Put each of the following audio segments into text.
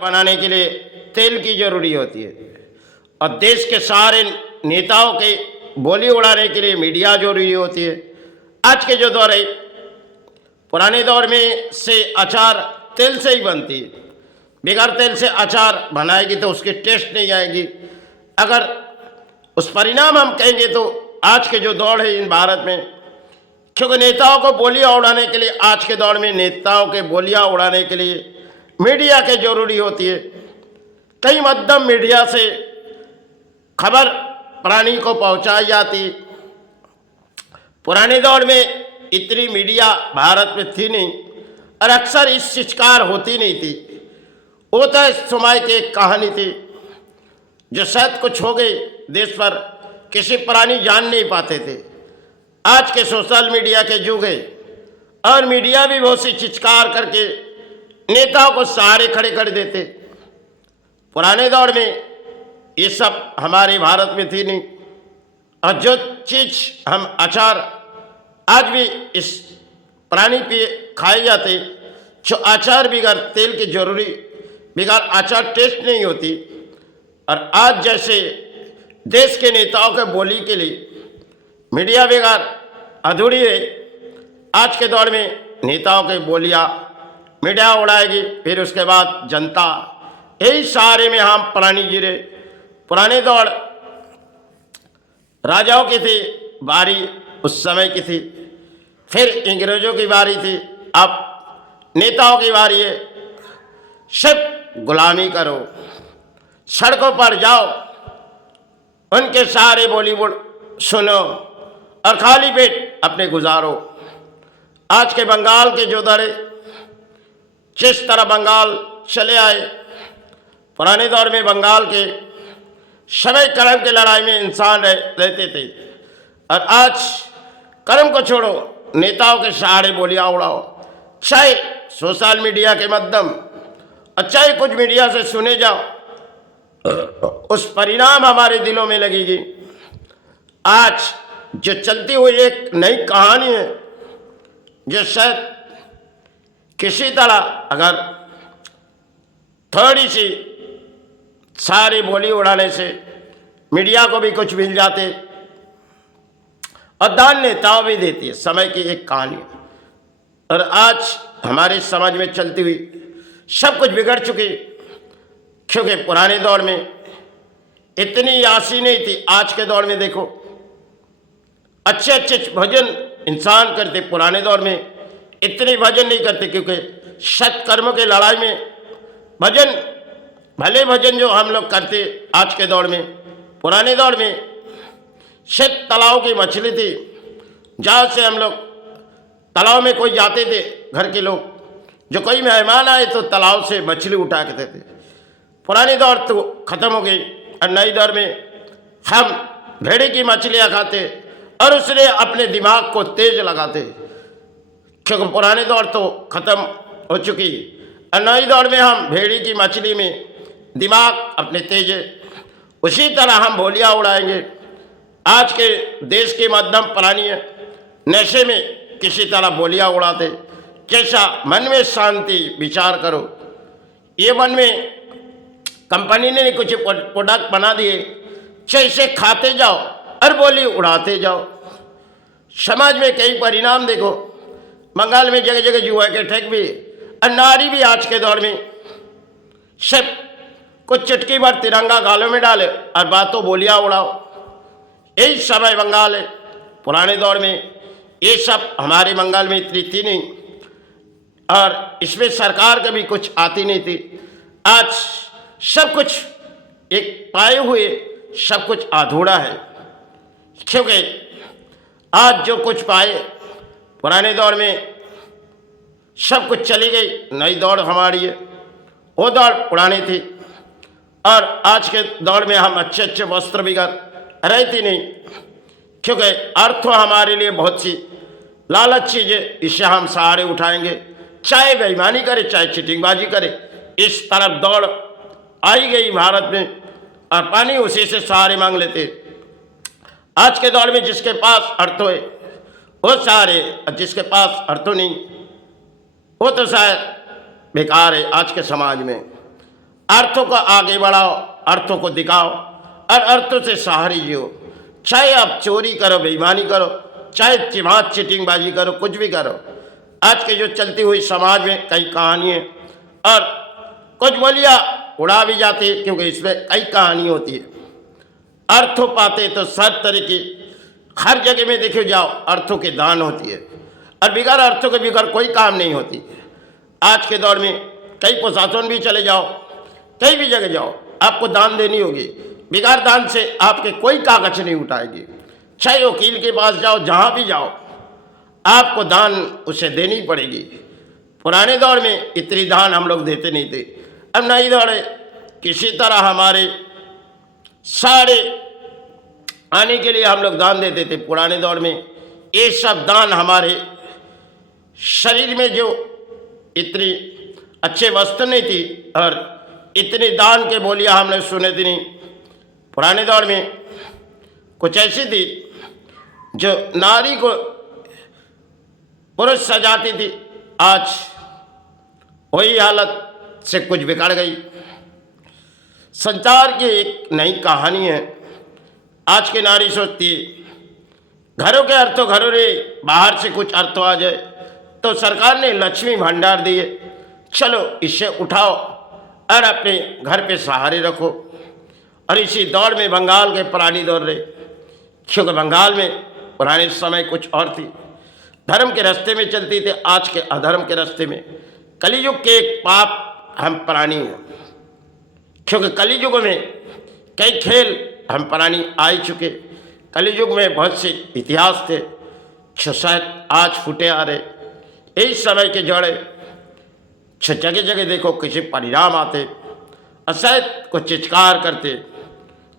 बनाने के लिए तेल की जरूरी होती है और देश के सारे नेताओं के बोली उड़ाने के लिए मीडिया जरूरी होती है। आज के जो दौर है, पुराने दौर में से अचार तेल से ही बनती है। बगैर तेल से अचार बनाएगी तो उसकी टेस्ट नहीं आएगी। अगर उस परिणाम हम कहेंगे तो आज के जो दौर है इन भारत में, क्योंकि नेताओं को बोलियां उड़ाने के लिए, आज के दौर में नेताओं के बोलियां उड़ाने के लिए मीडिया की जरूरी होती है। कई मध्यम मीडिया से खबर प्राणी को पहुंचाई जाती। पुराने दौर में इतनी मीडिया भारत में थी नहीं और अक्सर इस शिकार होती नहीं थी। वो तो समय की एक कहानी थी जो शायद कुछ हो गई देश पर, किसी प्राणी जान नहीं पाते थे। आज के सोशल मीडिया के युग है और मीडिया भी बहुत सी चित्कार करके नेताओं को सहारे खड़े कर देते। पुराने दौर में ये सब हमारे भारत में थी नहीं और जो चीज़ हम अचार आज भी इस प्राणी पे खाए जाते, जो अचार बगैर तेल की जरूरी, बगैर अचार टेस्ट नहीं होती। और आज जैसे देश के नेताओं के बोली के लिए मीडिया बगैर अधूरी है। आज के दौर में नेताओं की बोलियां मीडिया उड़ाएगी, फिर उसके बाद जनता, यही सहारे में हम प्राणी जी रहे। पुराने दौर राजाओं की थी बारी, उस समय की थी, फिर अंग्रेजों की बारी थी, अब नेताओं की बारी है। सिर्फ गुलामी करो, सड़कों पर जाओ, उनके सहारे बॉलीवुड सुनो और खाली पेट अपने गुजारो। आज के बंगाल के जो दौरे, जिस तरह बंगाल चले आए, पुराने दौर में बंगाल के समय कर्म की लड़ाई में इंसान रहते थे और आज कर्म को छोड़ो, नेताओं के सहारे बोलियां उड़ाओ, चाहे सोशल मीडिया के माध्यम और चाहे कुछ मीडिया से सुने जाओ, उस परिणाम हमारे दिलों में लगेगी। आज जो चलती हुई एक नई कहानी है, जो शायद किसी तरह अगर थोड़ी सी सारी बोली उड़ाने से मीडिया को भी कुछ मिल जाते और दान नेताओं भी देती है, समय की एक कहानी। और आज हमारे समाज में चलती हुई सब कुछ बिगड़ चुकी, क्योंकि पुराने दौर में इतनी आसी नहीं थी। आज के दौर में देखो, अच्छे अच्छे भजन इंसान करते, पुराने दौर में इतने भजन नहीं करते, क्योंकि सत्कर्म के लड़ाई में भजन, भले भजन जो हम लोग करते आज के दौर में, पुराने दौर में शत तालाब की मछली थी, जहाँ से हम लोग तालाब में कोई जाते थे, घर के लोग, जो कोई मेहमान आए तो तालाब से मछली उठा के देते। पुरानी दौर तो ख़त्म हो गई और नई दौर में हम भेड़े की मछलियाँ खाते और उसने अपने दिमाग को तेज लगाते, क्योंकि पुराने दौर तो ख़त्म हो चुकी और नई दौर में हम भेड़ी की मछली में दिमाग अपने तेज है। उसी तरह हम बोलियां उड़ाएंगे। आज के देश के मध्यम प्राणी नशे में किसी तरह बोलियां उड़ाते। जैसा मन में शांति विचार करो, ये मन में कंपनी ने कुछ प्रोडक्ट बना दिए, जैसे खाते जाओ और बोली उड़ाते जाओ। समाज में कई परिणाम देखो, बंगाल में जगह जगह जुआ के ठेक भी और नारी भी आज के दौर में सिर्फ कुछ चुटकी भर तिरंगा गालों में डाले और बातों बोलियां उड़ाओ। यही समय बंगाल है। पुराने दौर में ये सब हमारे बंगाल में इतनी थी नहीं और इसमें सरकार का भी कुछ आती नहीं थी। आज सब कुछ एक पाए हुए, सब कुछ अधूरा है, क्योंकि आज जो कुछ पाए, पुराने दौर में सब कुछ चली गई, नई दौड़ हमारी है। वो दौड़ पुरानी थी और आज के दौर में हम अच्छे अच्छे वस्त्र बिगड़ रहती नहीं, क्योंकि अर्थ हमारे लिए बहुत सी लालच चीज़ें, इससे हम सहारे उठाएंगे, चाहे बेईमानी करे चाहे चिटिंगबाजी करे। इस तरफ दौड़ आई गई भारत में और पानी उसी से सहारे मांग लेते। आज के दौर में जिसके पास अर्थ है वो सहारे, और जिसके पास अर्थ नहीं वो तो शायद बेकार है। आज के समाज में अर्थों को आगे बढ़ाओ, अर्थों को दिखाओ और अर्थों से सहारे जियो। चाहे आप चोरी करो, बेईमानी करो, चाहे चिमात चिटिंगबाजी करो, कुछ भी करो। आज के जो चलती हुई समाज में कई कहानियाँ और कुछ बोलियाँ उड़ा भी जाती है, क्योंकि इसमें कई कहानी होती है। अर्थों पाते तो सब तरह की हर जगह में देखे जाओ अर्थों के दान होती है, और बिगैर अर्थों के बिगैर कोई काम नहीं होती। आज के दौर में कई प्रशासन भी चले जाओ, कहीं भी जगह जाओ, आपको दान देनी होगी। बिगैर दान से आपके कोई कागज नहीं उठाएगी। चाहे वकील के पास जाओ, जहाँ भी जाओ, आपको दान उसे देनी पड़ेगी। पुराने दौर में इतनी दान हम लोग देते नहीं थे। अब नई दौड़ है, किसी तरह हमारे सारे आने के लिए हम लोग दान देते थे। पुराने दौर में ये सब दान हमारे शरीर में जो इतनी अच्छे वस्त्र नहीं थी और इतनी दान के बोलियाँ हमने सुने थी नहीं। पुराने दौर में कुछ ऐसी थी जो नारी को पुरुष सजाती थी। आज वही हालत से कुछ बिगड़ गई। संसार की एक नई कहानी है। आज की नारी सोचती है घरों के अर्थों घरों रे, बाहर से कुछ अर्थ आ जाए तो सरकार ने लक्ष्मी भंडार दिए, चलो इसे उठाओ और अपने घर पे सहारे रखो। और इसी दौर में बंगाल के पुरानी दौर रहे, क्योंकि बंगाल में पुराने समय कुछ और थी। धर्म के रास्ते में चलती थी, आज के अधर्म के रास्ते में। कलियुग के एक पाप हम प्राणी हैं, क्योंकि कलियुग में कई खेल हम प्राणी आ ही चुके। कलियुग में बहुत से इतिहास थे जो शायद आज फूटे आ रहे। यही समय के जड़े जगह जगह देखो किसी परिणाम आते और शायद कुछ चित्कार करते,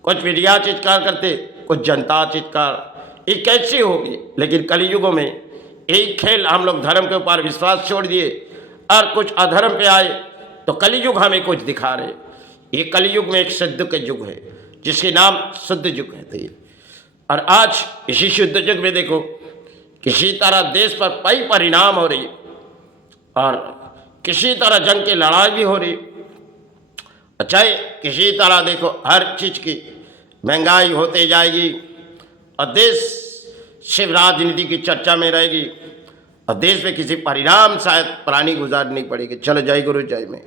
कुछ मीडिया चित्कार करते, कुछ जनता चित्कार। ये कैसी होगी? लेकिन कलियुगों में यही खेल हम लोग धर्म के ऊपर विश्वास छोड़ दिए और कुछ अधर्म पे आए तो कलियुग हमें कुछ दिखा रहे। ये कलियुग में एक शुद्ध के युग है जिसके नाम शुद्ध युग कहते हैं। और आज इसी शुद्ध युग में देखो किसी तरह देश पर कई परिणाम हो रही और किसी तरह जंग की लड़ाई भी हो रही। चाहे किसी तरह देखो हर चीज़ की महंगाई होते जाएगी और देश शिव राजनीति की चर्चा में रहेगी और देश में किसी परिणाम शायद प्राणी गुजारनी पड़ेगी। चलो जय गुरु जय में।